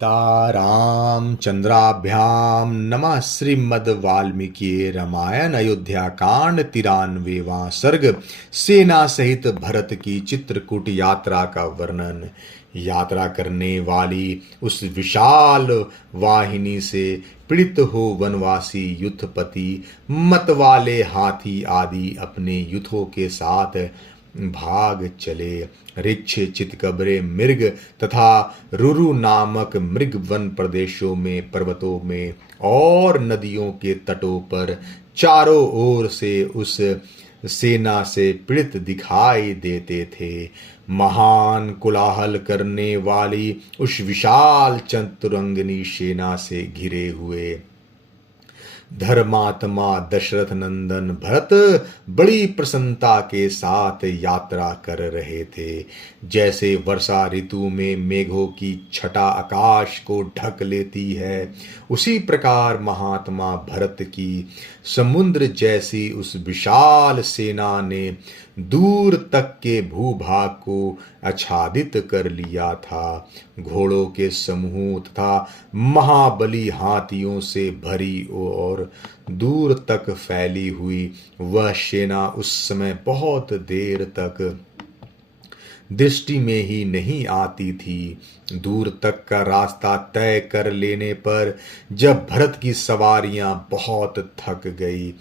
तारामचन्द्राभ्यां नमः। श्रीमद् वाल्मीकि रामायण अयोध्या कांड 93वां सर्ग। सेना सहित भरत की चित्रकूट यात्रा का वर्णन। यात्रा करने वाली उस विशाल वाहिनी से पीड़ित हो वनवासी युद्धपति मतवाले हाथी आदि अपने युद्धों के साथ भाग चले। ऋक्ष चितकबरे मृग तथा रुरु नामक मृग वन प्रदेशों में, पर्वतों में और नदियों के तटों पर चारों ओर से उस सेना से पीड़ित दिखाई देते थे। महान कोलाहल करने वाली उस विशाल चतुरंगिनी सेना से घिरे हुए धर्मात्मा दशरथ नंदन भरत बड़ी प्रसन्नता के साथ यात्रा कर रहे थे। जैसे वर्षा ऋतु में मेघों की छटा आकाश को ढक लेती है, उसी प्रकार महात्मा भरत की समुद्र जैसी उस विशाल सेना ने दूर तक के भूभाग को आच्छादित कर लिया था। घोड़ों के समूह तथा महाबली हाथियों से भरी और दूर तक फैली हुई वह सेना उस समय बहुत देर तक दृष्टि में ही नहीं आती थी। दूर तक का रास्ता तय कर लेने पर जब भरत की सवारियां बहुत थक गई,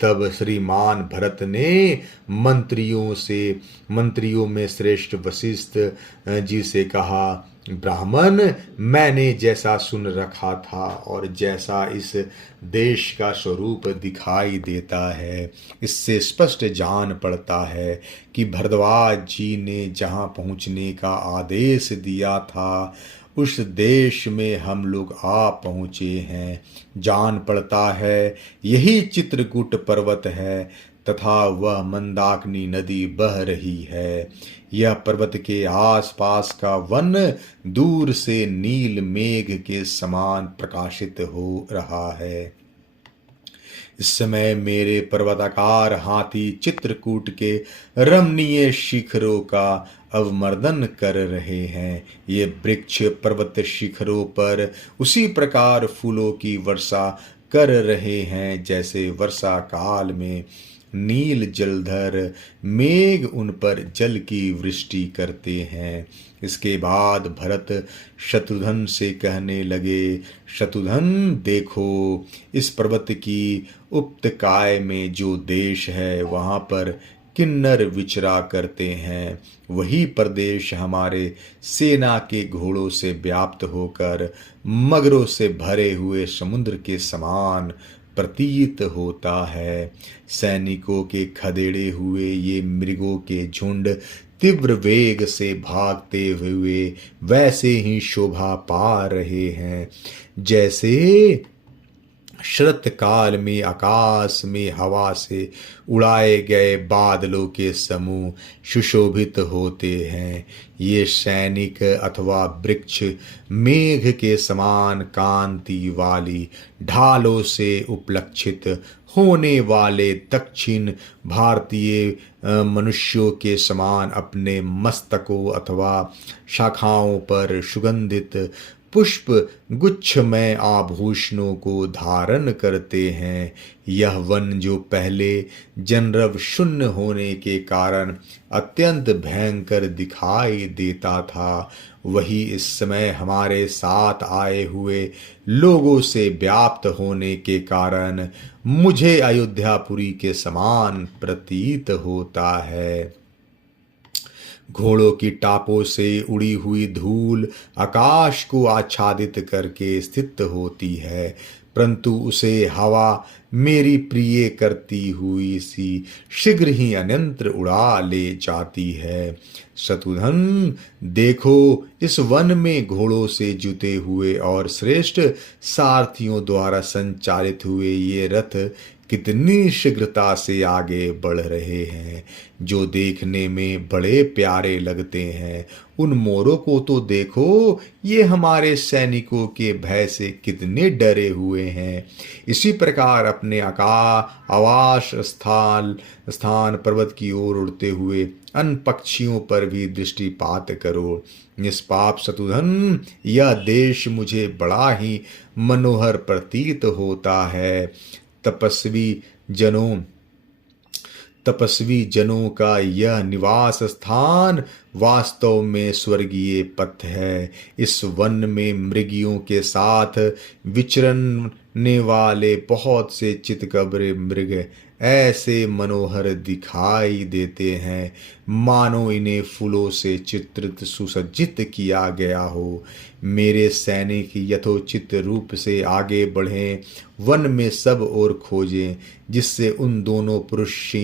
तब श्रीमान भरत ने मंत्रियों में श्रेष्ठ वशिष्ठ जी से कहा, ब्राह्मण, मैंने जैसा सुन रखा था और जैसा इस देश का स्वरूप दिखाई देता है, इससे स्पष्ट जान पड़ता है कि भरद्वाज जी ने जहाँ पहुँचने का आदेश दिया था उस देश में हम लोग आ पहुँचे हैं। जान पड़ता है यही चित्रकूट पर्वत है तथा वह मंदाकिनी नदी बह रही है। यह पर्वत के आसपास का वन दूर से नील मेघ के समान प्रकाशित हो रहा है। इस समय मेरे पर्वताकार हाथी चित्रकूट के रमणीय शिखरों का अवमर्दन कर रहे हैं। ये वृक्ष पर्वत शिखरों पर उसी प्रकार फूलों की वर्षा कर रहे हैं जैसे वर्षा काल में नील जलधर मेघ उन पर जल की वृष्टि करते हैं। इसके बाद भरत शत्रुघ्न से कहने लगे, शत्रुघ्न, देखो, इस पर्वत की उपत्यकाय में जो देश है वहाँ पर किन्नर विचरा करते हैं। वही प्रदेश हमारे सेना के घोड़ों से व्याप्त होकर मगरों से भरे हुए समुद्र के समान प्रतीत होता है। सैनिकों के खदेड़े हुए ये मृगों के झुंड तीव्र वेग से भागते हुए वैसे ही शोभा पा रहे हैं जैसे शरत काल में आकाश में हवा से उड़ाए गए बादलों के समूह सुशोभित होते हैं। ये सैनिक अथवा वृक्ष मेघ के समान कांति वाली ढालों से उपलक्षित होने वाले दक्षिण भारतीय मनुष्यों के समान अपने मस्तकों अथवा शाखाओं पर सुगंधित पुष्प गुच्छ में आभूषणों को धारण करते हैं। यह वन जो पहले जनरव शून्य होने के कारण अत्यंत भयंकर दिखाई देता था, वही इस समय हमारे साथ आए हुए लोगों से व्याप्त होने के कारण मुझे अयोध्यापुरी के समान प्रतीत होता है। घोड़ों की टापों से उड़ी हुई धूल आकाश को आच्छादित करके स्थित होती है, परंतु उसे हवा मेरी प्रिय करती हुई सी शीघ्र ही अन्यंत्र उड़ा ले जाती है। शत्रुघ्न, देखो, इस वन में घोड़ों से जुते हुए और श्रेष्ठ सारथियों द्वारा संचालित हुए ये रथ कितनी शीघ्रता से आगे बढ़ रहे हैं, जो देखने में बड़े प्यारे लगते हैं। उन मोरों को तो देखो, ये हमारे सैनिकों के भय से कितने डरे हुए हैं। इसी प्रकार अपने आवास स्थान स्थान पर्वत की ओर उड़ते हुए अन्य पक्षियों पर भी दृष्टिपात करो। निष्पाप शत्रुघ्न, यह देश मुझे बड़ा ही मनोहर प्रतीत होता है। तपस्वी जनों तपस्वी जनों का यह निवास स्थान वास्तव में स्वर्गीय पथ है। इस वन में मृगियों के साथ विचरने वाले बहुत से चितकबरे मृग ऐसे मनोहर दिखाई देते हैं, मानो इन्हें फूलों से चित्रित सुसज्जित किया गया हो। मेरे सैनिक यथोचित रूप से आगे बढ़ें, वन में सब ओर खोजें, जिससे उन दोनों पुरुष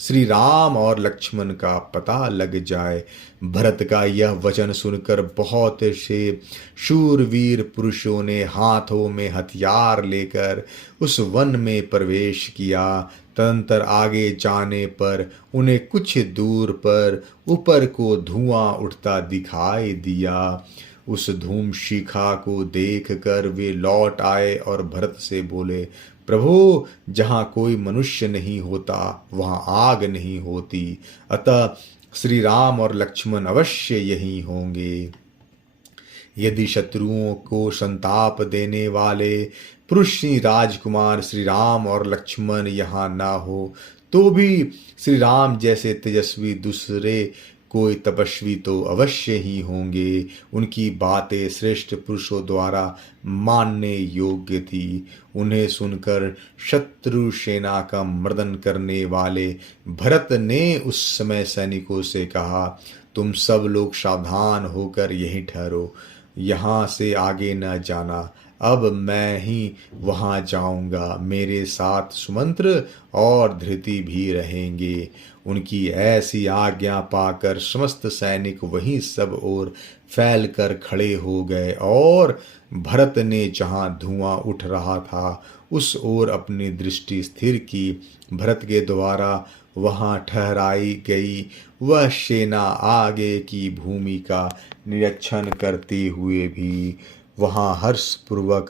श्री राम और लक्ष्मण का पता लग जाए। भरत का यह वचन सुनकर बहुत से शूरवीर पुरुषों ने हाथों में हथियार लेकर उस वन में प्रवेश किया। तदंतर आगे जाने पर उन्हें कुछ दूर पर ऊपर को धुआं उठता दिखाई दिया। उस धूम शिखा को देखकर वे लौट आए और भरत से बोले, प्रभु, जहाँ कोई मनुष्य नहीं होता वहाँ आग नहीं होती, अतः श्री राम और लक्ष्मण अवश्य यहीं होंगे। यदि शत्रुओं को संताप देने वाले पुरुष राजकुमार श्री राम और लक्ष्मण यहाँ ना हो, तो भी श्री राम जैसे तेजस्वी दूसरे कोई तपस्वी तो अवश्य ही होंगे। उनकी बातें श्रेष्ठ पुरुषों द्वारा मानने योग्य थी। उन्हें सुनकर शत्रु सेना का मर्दन करने वाले भरत ने उस समय सैनिकों से कहा, तुम सब लोग सावधान होकर यहीं ठहरो, यहाँ से आगे न जाना। अब मैं ही वहाँ जाऊंगा, मेरे साथ सुमंत्र और धृति भी रहेंगे। उनकी ऐसी आज्ञा पाकर समस्त सैनिक वहीं सब ओर फैल कर खड़े हो गए और भरत ने जहाँ धुआं उठ रहा था उस ओर अपनी दृष्टि स्थिर की। भरत के द्वारा वहाँ ठहराई गई वह सेना आगे की भूमि का निरीक्षण करते हुए भी वहाँ हर्षपूर्वक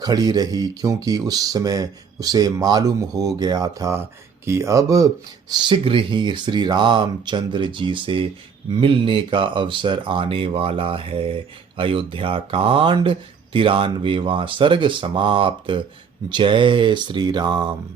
खड़ी रही, क्योंकि उस समय उसे मालूम हो गया था कि अब शीघ्र ही श्री रामचंद्र जी से मिलने का अवसर आने वाला है। अयोध्या कांड 93वां सर्ग समाप्त। जय श्री राम।